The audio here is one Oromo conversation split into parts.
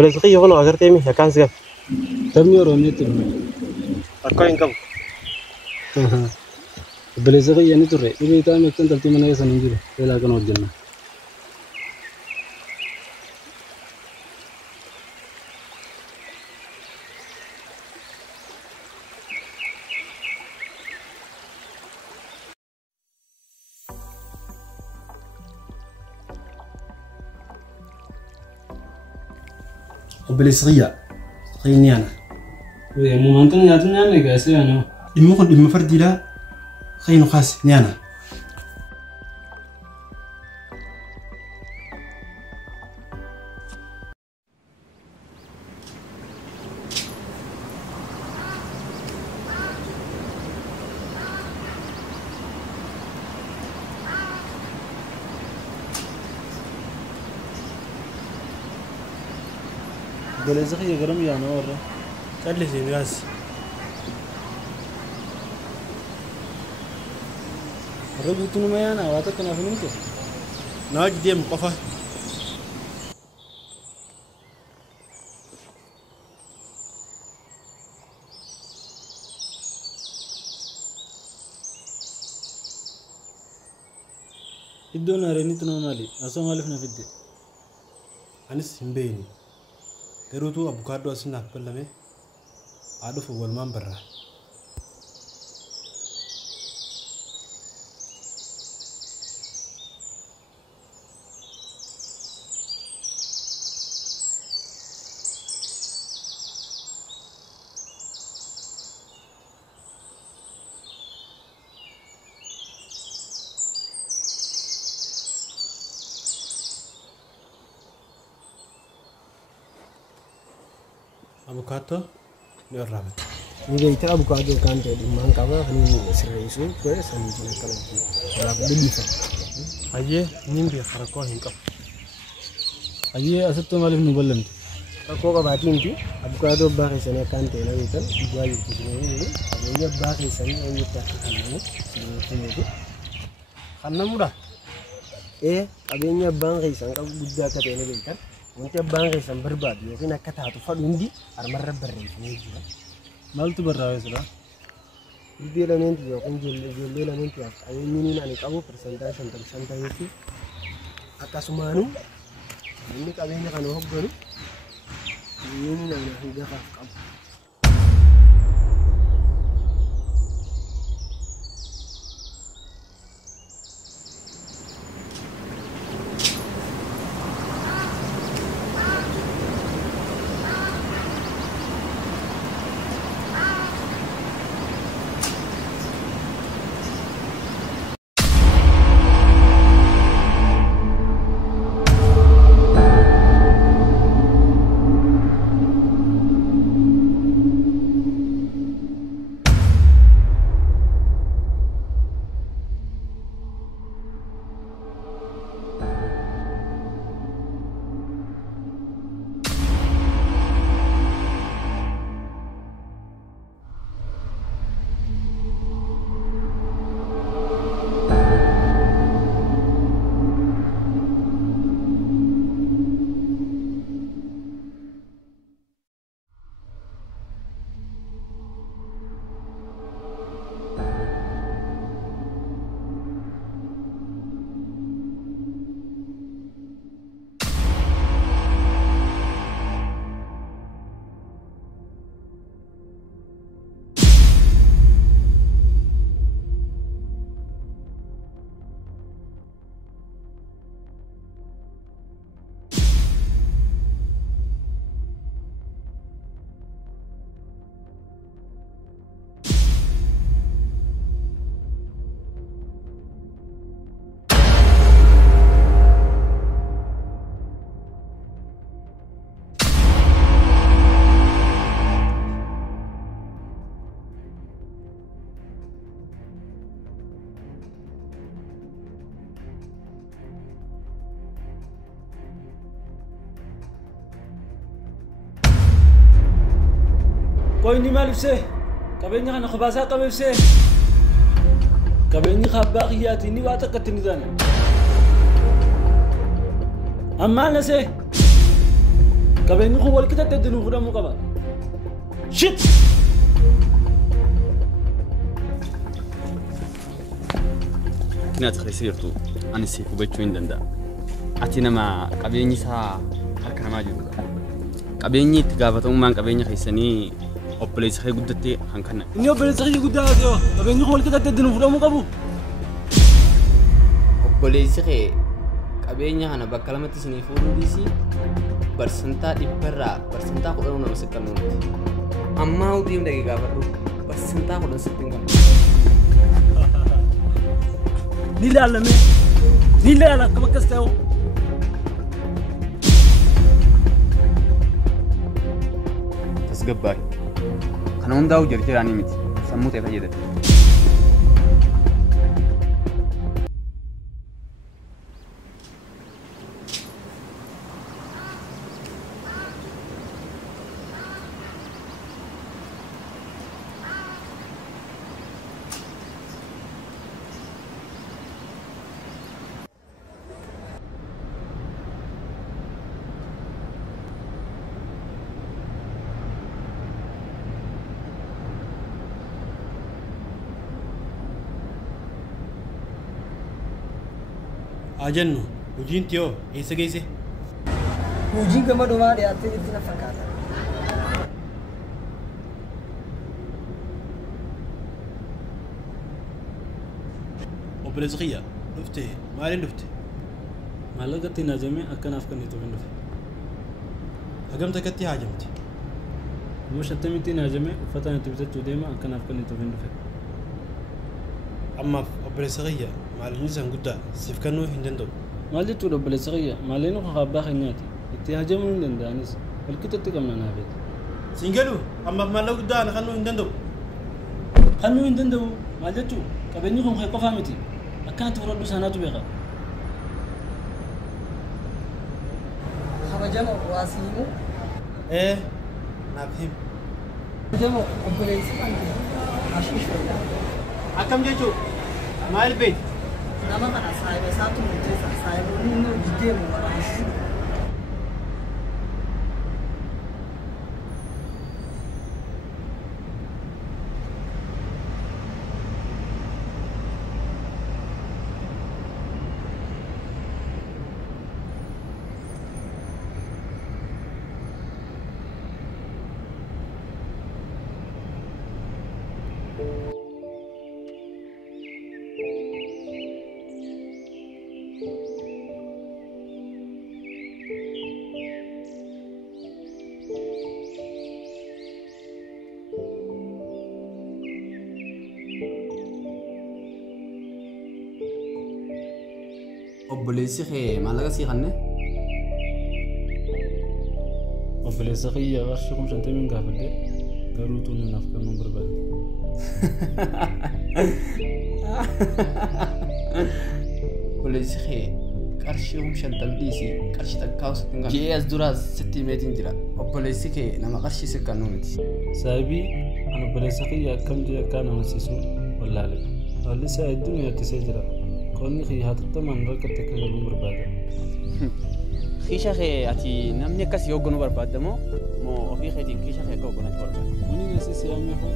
بلسقي يغنو أغرتيمي يا كان سقف تمني روني ترمي أكوين كم بلسقي يعني ترى إذا تام يكتن تلتي من أي سنجيل إلا كانوا الجنة بلسقية خيني أنا ويا مو أنت نياتني أنا كاسي أنا إما فردي لا خينو خاص نيانا بلسقي يقرم يا نور قال لي ناس ربطنا ما أنا واتكنا في نمتو ناجي ديم قفا إدونا رنيتنا مالي أسمع ألفنا في الدين أنس مبيني كروتو أبوكادو أسنا بلمي عارف أول ما برا أبوكادو نيرابط بيت أبوكادو كان تدي مان كابا خليني سريسو كويس أنا جينا كلام رابط ديفا أيه نيمبي خرقوا هنكم أيه أسد ما ألفنا بلمت أكو كباتين تي أبوكادو باقي سنة كان تنا يتن جواي تسمعه أبويا باقي سنة أيه تأكلنا سنة خلنا مرة إيه أبويا باقي سنة كم بودا كتير بيتن وانت باقي سنة برباد يمكن أكتها تفضل أرمر بريش نيجي مالت برا يسرا Ibi elementi yookiin ijoollee elementi qabeenyiin ani qabu persentaa 50% jechuudha. Akkasumaanuu inni qabeenya kana hogganu inni ani hangafaaf qabu. كويني مال بسه كابيني خنا خبازة قبل بسه كابيني خباقياتي ني واتقتني ذانا أما نسه qabeenyi kun wal qixatti iddoo fudhamuu qaba. Shit! Kinaat khisiirtu ani si hubachuu hin danda'a. Ati nama qabeenyi isaa harka namaa jirudha. Qabeenyi itti gaafatamummaan qabeenya keessanii obboleessa kee guddattee kan kanna. Inni obboleessa kee guddaa ta'e qabeenyi kun wal qixatti iddoo fudhamuu qabu. Obboleessi kee qabeenya kana bakka lamatti isinii fuudhuu dhiisii barsantaa dhibbarraa barsantaa 10 nama sitti kennuuti. Ammaa hudhiin daqiiqaa barru barsantaa 10 sitti hin kennu. Ni ilaalame ni ilaala akka bakka ta'u. Tasgabbaari. Kana hundaa'u jarjaraanii miti. Sammuu ta'e fayyadate. Ajennu, hojiin tiyoo eessa geesse? Hojiin gama dhumaa dhiyaattee itti na fakkaata. Obboleessa kiyya dhufte maaliin dhufte? Maallaqa itti naajame akkanaaf kan itti dhufe. Hagamta akkatti haajamte? Immoo 50 naajame uffataan itti bitachuu deema akkanaaf kan itti dhufe. Ammaaf obboleessa kiyya maaliin isaan guddaa siif kennuu hin danda'u. Maal jechuudha obboleessa kiyya maallaqa nu abbaa keenyaati itti haajamuu hin danda'anis walqixatti qabna naafeeti. Siin galu ammaaf maallaqa guddaa ana kennuu hin danda'u. Kennuu hin danda'u maal jechuu qabeenyi kun kee qofaa miti akkanatti fudhadhu isaanaatu beeka. Kabajama waasii himu. Naaf himu. Kabajama obboleessi kan ashiishoodha. Akkam jechuu maal beekti? Nama kana saayiba isaatu murteessa. Saayiboonni inni hojjeteemu waraashu. Obboleessi kee maallaqa sii kenne? Obboleessa kiyya qarshii 50 gaafadhe garuu tuunni naaf kennuu barbaade. Obboleessi kee qarshii 50 dhiisii qarshii takkaa sitti hin kennu. Jee as duraas sitti himeetiin jira. Obboleessi kee nama qarshii sitti kennuu miti. Saayibii an obboleessa kiyya akkam jee akka nama siisu wallaale. Haalli isaa hedduun yakkisee jira. Qonni kiyya hatattamaan rakkatti akka galuu barbaada. Kiisha kee ati namni akkasii hoogganuu barbaadda moo ofii keetiin kiisha kee akka hoogganatu barbaadda? Wanni nasi siyaamee kun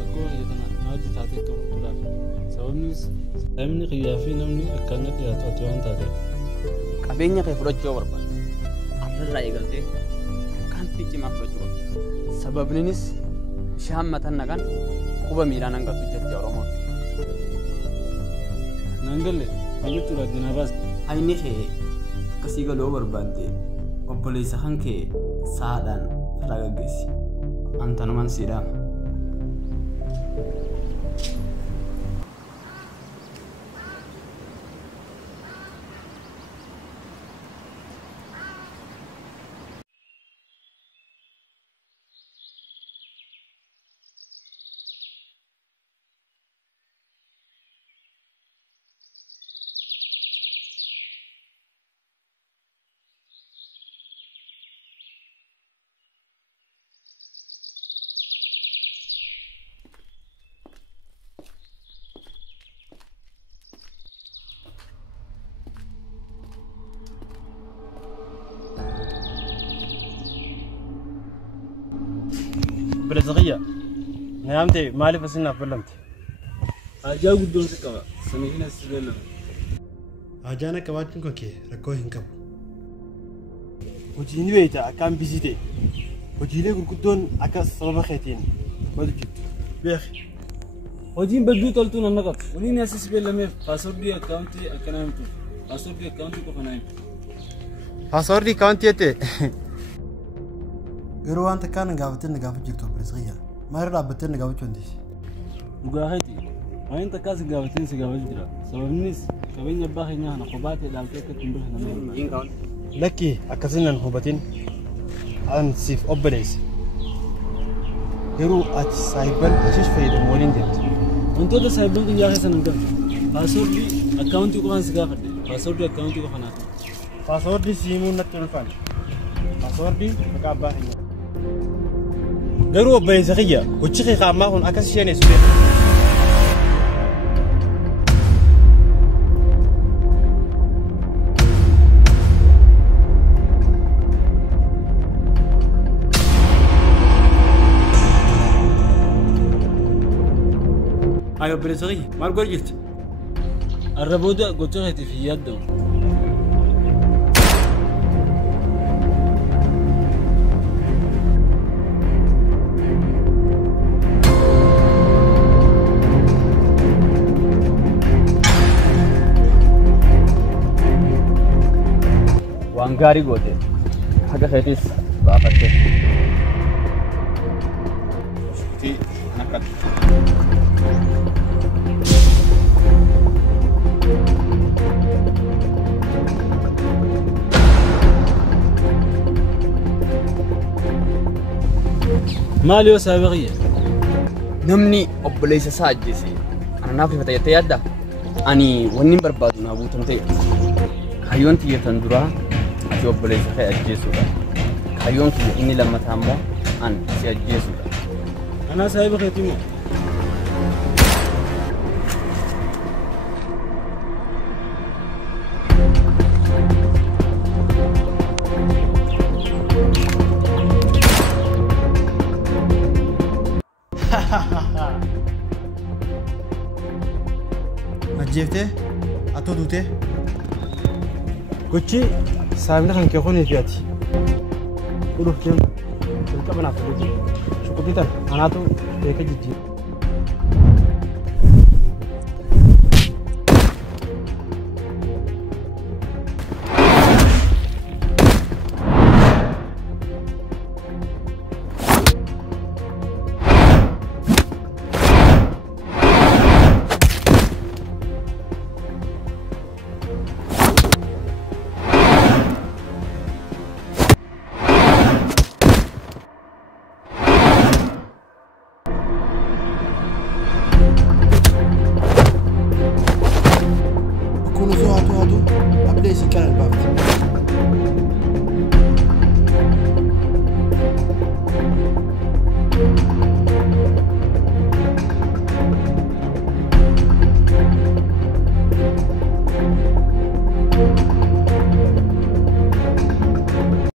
rakkoo kiyya kana na hojii taatee akka furtuudhaaf. Sababnis saayimni kiyyaa fi namni akkana dhiyaatu ati waan taateef. Qabeenya kee fudhachuu barbaadda. Arrarraa eegaltee akkanatti cimaa fudhachuu qabda. Sababninis bishaan mataan naqan quba miilaan hangatu jecha Oromoon. Nangalle jechuudha addunyaa baas. Ayni kee akkasii galuu barbaadde obboleessa kan kee saadhaan irraa gaggeessi. Antanumaan siidhaama. برزقية نعمتي مالي فسنا فلمت Ajaa guddoon si qaba. Saniifin as beellama. أجانا كواجن كوكي ركوه هنكب hojiin beeyta akkaan bisii ta'e hojiilee gurguddoon akka sababa keetiin maal jettu beeki Hojiin badduu toltuu nan naqatu. Waliin asis beellameef paaswordii akkaawuntii akkanaa himtu. Paaswordii akkaawuntii qofa naa himtu. paaswordii kaawuntii jettee yeroo waan takkaan gaafatin gaafa jirtu برزقية ما يرد عبتين gaafa chondis Dhugaa keeti. Waan takkaas gaafatiin si gaafatu jira. Sababnis qabeenya abbaa keenyaa kana kophaa ta'e dhaaltee akka ittiin bulchu nama lakki akkasinan hubatin an siif obboleessa yeroo ati saahiban hashish fayyadamu waliin deemte wantoota saayiban guyyaa keessa nan galchu. Paaswordii akkaawuntii qofaan si gaafadhe. Paaswordii akkaawuntii qofa naa ta'u. paaswordii siimuu natti ulfaan paaswordii maqaa abbaa keenyaa garuu obboleessa kiyya hojii kee qaamaa kun akkas isheen eessu beeku أيوة برزقية ما أقول جلت Arra booda gocha keetiif hin yaaddamu. Waan gaarii goote haga keetis baafatte. Ti nakkatu. Maali yoo saabiqiyya? Namni obboleessa isaa ajjeese ana naaf rifata jettee yaadda? Ani wanni barbaadu naa guutan ta'e. Kaayyoon tiyyatan duraa ati obboleessa kee ajjeesuudha. Kaayyoon kiyya inni lammataa immoo an si ajjeesuudha. Anaa saahiba keetii moo? أجيبته أتودوته gochi saamina kan kee qonee fi ati dhuuf deemu jalqaba naaf godhi shukubitan anaatu beeka jijjiira الباب